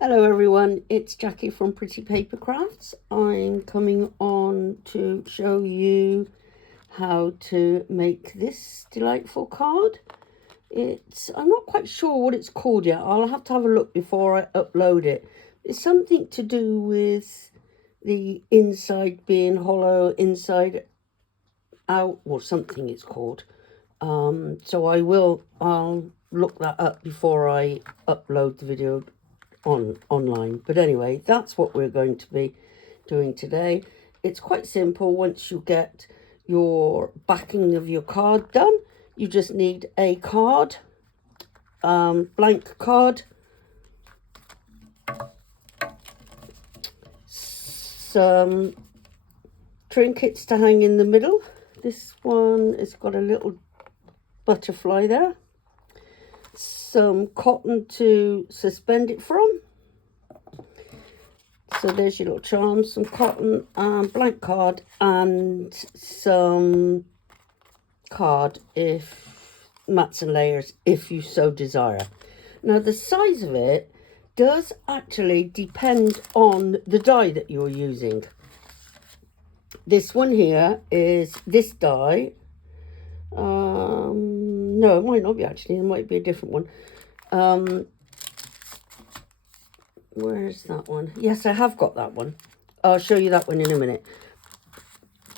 Hello everyone, it's Jackie from Pretty Paper Crafts. I'm coming on to show you how to make this delightful card. I'm not quite sure what it's called yet. I'll have to have a look before I upload it. It's something to do with the inside being hollow, inside out, or something it's called. So I'll look that up before I upload the video online. But anyway, that's what we're going to be doing today. It's quite simple. Once you get your backing of your card done, you just need a card, blank card, some trinkets to hang in the middle. This one has got a little butterfly there, some cotton to suspend it from. So there's your little charm, some cotton and blank card, and some card, if mats and layers, if you so desire. Now the size of it does actually depend on the die that you're using. This one here is this die. No, it might not be actually. It might be a different one. Where's that one? Yes, I have got that one. I'll show you that one in a minute.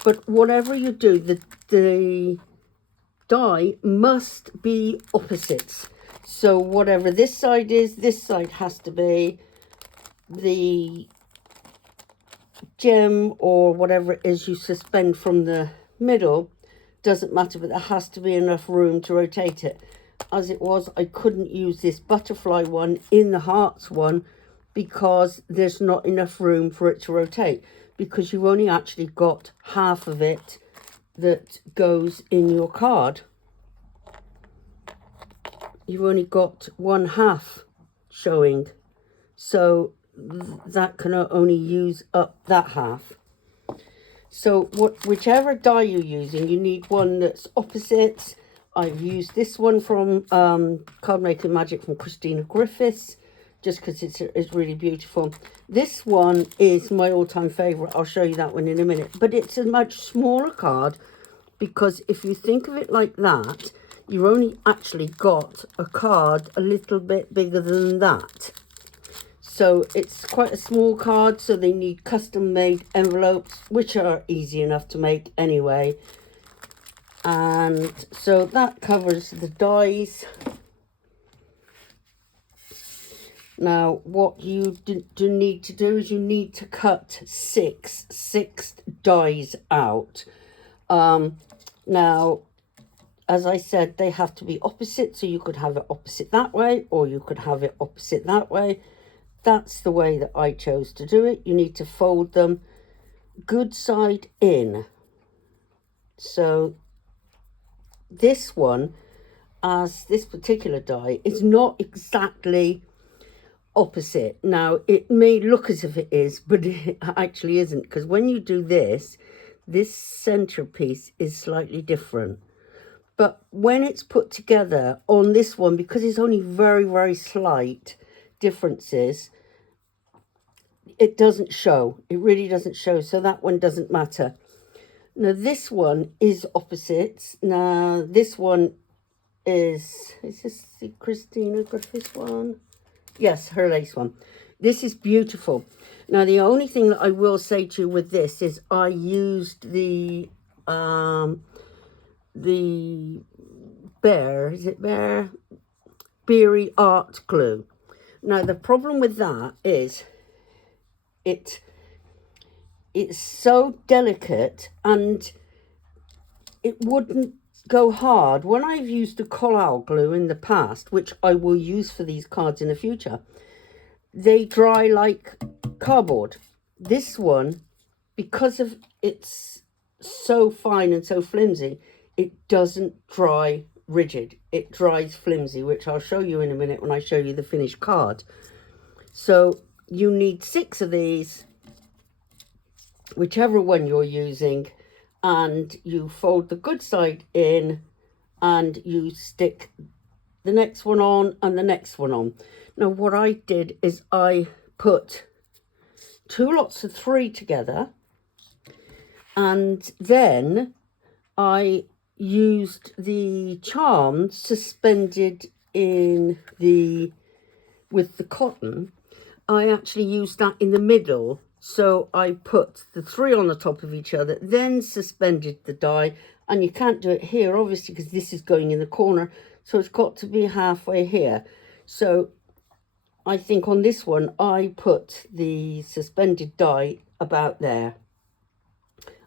But whatever you do, the die must be opposites. So whatever this side is, this side has to be. The gem or whatever it is you suspend from the middle, doesn't matter, but there has to be enough room to rotate it. As it was, I couldn't use this butterfly one in the hearts one because there's not enough room for it to rotate, because you've only actually got half of it that goes in your card. You've only got one half showing, so that can only use up that half. So whichever die you're using, you need one that's opposites. I've used this one from Card Making Magic from Christina Griffiths, just because it's really beautiful. This one is my all-time favourite. I'll show you that one in a minute. But it's a much smaller card, because if you think of it like that, you've only actually got a card a little bit bigger than that. So it's quite a small card, so they need custom-made envelopes, which are easy enough to make anyway. And so that covers the dies. Now, what you do need to do is you need to cut six dies out. Now, as I said, they have to be opposite, so you could have it opposite that way, or you could have it opposite that way. That's the way that I chose to do it. You need to fold them good side in. So this one, as this particular die, is not exactly opposite. Now, it may look as if it is, but it actually isn't, because when you do this centerpiece is slightly different. But when it's put together on this one, because it's only very, very slight differences, it doesn't show. It really doesn't show. So that one doesn't matter. Now this one is opposites. Now this one is this the Christina Griffiths one? Yes, her lace one. This is beautiful. Now the only thing that I will say to you with this is I used the Berry Art glue. Now the problem with that is it's so delicate and it wouldn't go hard. When I've used the collal glue in the past, which I will use for these cards in the future, they dry like cardboard. This one, because of it's so fine and so flimsy, it doesn't dry rigid. It dries flimsy, which I'll show you in a minute when I show you the finished card. So you need 6 of these, whichever one you're using, and you fold the good side in and you stick the next one on and the next one on. Now what I did is I put 2 lots of 3 together, and then I used the charm suspended in with the cotton. I actually used that in the middle. So I put the 3 on the top of each other, then suspended the die. And you can't do it here, obviously, because this is going in the corner. So it's got to be halfway here. So I think on this one, I put the suspended die about there.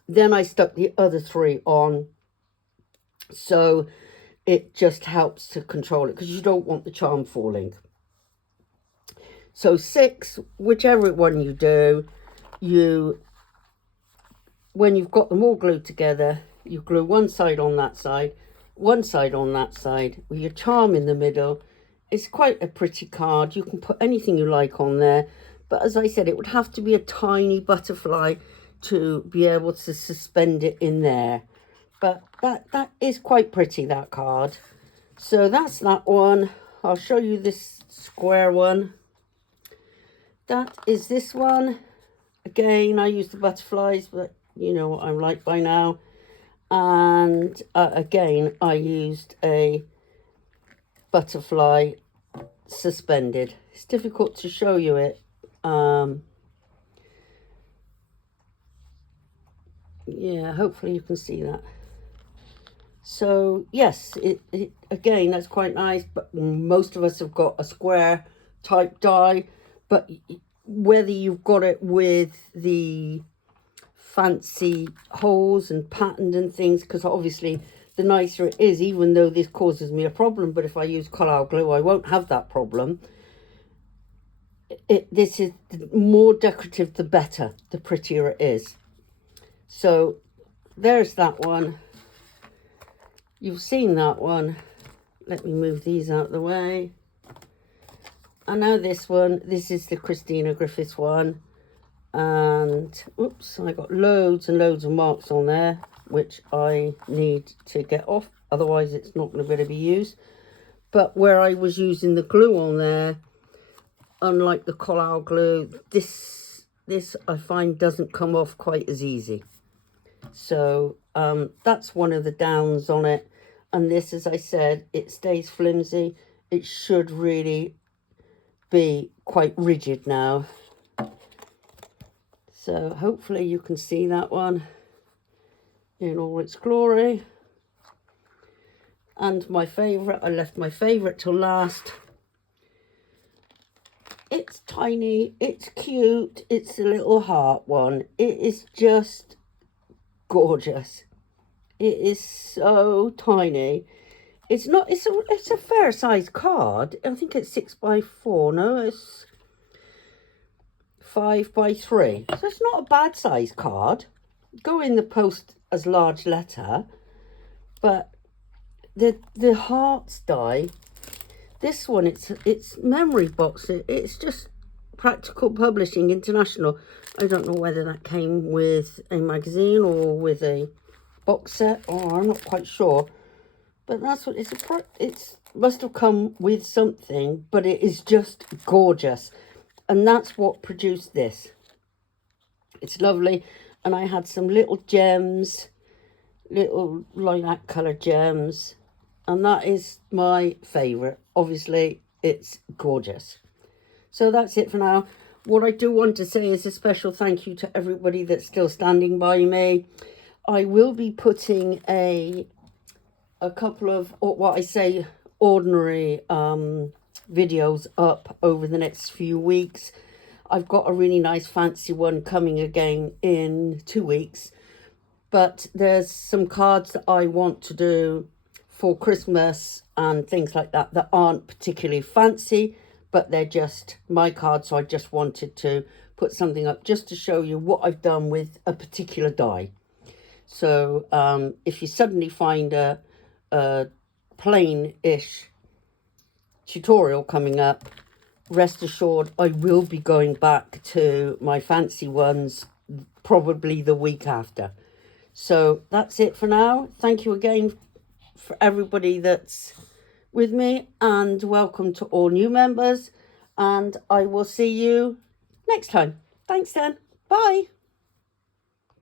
Then I stuck the other 3 on. So it just helps to control it, because you don't want the charm falling. So 6, whichever one you do, when you've got them all glued together, you glue one side on that side, one side on that side, with your charm in the middle. It's quite a pretty card. You can put anything you like on there. But as I said, it would have to be a tiny butterfly to be able to suspend it in there. But that is quite pretty, that card. So that's that one. I'll show you this square one. That is this one. Again, I use the butterflies, but you know what I'm like by now. And again, I used a butterfly suspended. It's difficult to show you it. Yeah, hopefully you can see that. So yes, it again, that's quite nice. But most of us have got a square type die. But whether you've got it with the fancy holes and patterned and things, because obviously the nicer it is, even though this causes me a problem, but if I use Collage glue I won't have that problem. This is more decorative, the better, the prettier it is. So there's that one. You've seen that one. Let me move these out of the way. And now this one, this is the Christina Griffiths one. And oops, I got loads and loads of marks on there, which I need to get off, otherwise it's not going to be able to be used. But where I was using the glue on there, unlike the Collage glue, this I find doesn't come off quite as easy. So that's one of the downs on it. And this, as I said, it stays flimsy. It should really be quite rigid now. So hopefully you can see that one in all its glory. And my favourite, I left my favourite till last. It's tiny, it's cute, it's a little heart one. It is just gorgeous. It is so tiny. It's not, it's a fair size card. I think it's 6x4. No, it's 5x3. So it's not a bad size card. Go in the post as large letter. But the hearts die. This one, it's memory box. It's just Practical Publishing International. I don't know whether that came with a magazine or with a box set, or I'm not quite sure. But that's what it's must have come with something, but it is just gorgeous. And that's what produced this. It's lovely. And I had some little gems, little lilac colour gems. And that is my favourite. Obviously, it's gorgeous. So that's it for now. What I do want to say is a special thank you to everybody that's still standing by me. I will be putting a couple of, what I say, ordinary videos up over the next few weeks. I've got a really nice fancy one coming again in 2 weeks. But there's some cards that I want to do for Christmas and things like that that aren't particularly fancy, but they're just my cards. So I just wanted to put something up just to show you what I've done with a particular die. So if you suddenly find a plain-ish tutorial coming up, rest assured I will be going back to my fancy ones probably the week after. So that's it for now. Thank you again for everybody that's with me, and welcome to all new members. and I will see you next time. Thanks then. Bye.